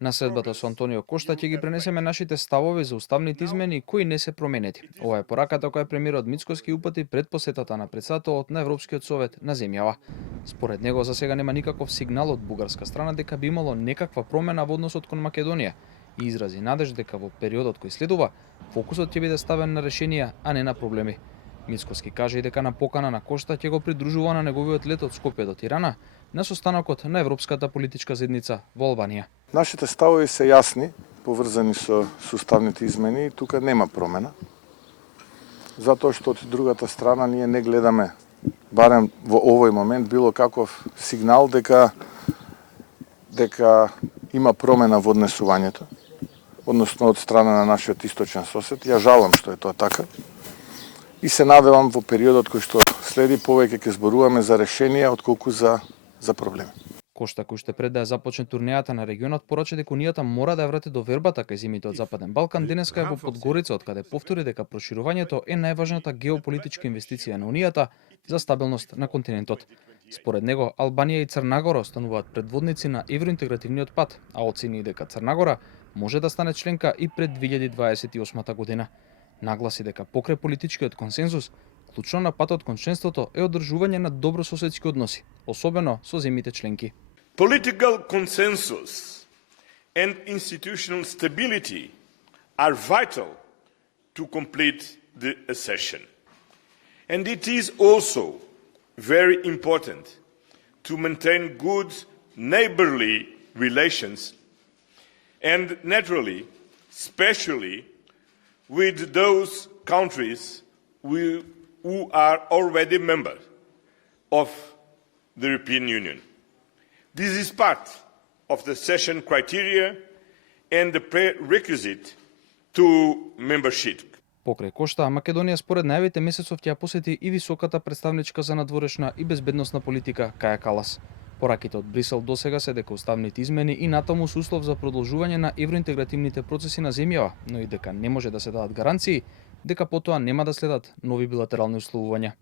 На следбата со Антонио Кошта ќе ги пренесеме нашите ставови за уставните измени кои не се променети. Ова е пораката која премиерот Мицкоски упати пред посетата на претседателот на Европскиот совет на земјава. Според него за сега нема никаков сигнал од бугарска страна дека би имало некаква промена во односот кон Македонија и изрази надеж дека во периодот кој следува фокусот ќе биде ставен на решенија, а не на проблеми. Мицкоски каже и дека на покана на Кошта ќе го придружува на неговиот лет од Скопје до Тирана на состанокот на Европската политичка заедница во Албанија. Нашите ставови се јасни, поврзани со уставните измени и тука нема промена. Затоа што од другата страна ние не гледаме, барем во овој момент, било каков сигнал дека има промена во однесувањето, односно од страна на нашиот источен сосед. Ја жалам што е тоа така. И се надевам во периодот кој што следи повеќе ќе зборуваме за решенија отколку за проблеми. Кошта, кој што пред да ја започне турнејата на регионот, порача дека Унијата мора да ја врати довербата кај земјите од Западен Балкан, денеска е во Подгорица, од каде повтори дека проширувањето е најважната геополитичка инвестиција на Унијата за стабилност на континентот. Според него, Албанија и Црнагора остануваат предводници на евроинтегративниот пат, а оцени дека Црнагора може да стане членка и пред 2028 година. Нагласи дека покрај политичкиот консензус, клучно на патот кон членството е одржување на добрососедски односи, особено со земјите членки. Political consensus and institutional stability are vital to complete the accession. And it is also very important to maintain good neighborly relations and naturally, especially with those countries who are already members of the European Union. This is part of the accession criteria and the prerequisite to membership. Покрај Кошта, Македонија според најавите месецов ќе ја посети и високата представничка за надворешна и безбедносна политика Каја Калас. Пораките од Брисел досега се дека уставните измени и натаму се услов за продолжување на евроинтегративните процеси на земјава, но и дека не може да се дадат гаранции дека потоа нема да следат нови билатерални условувања.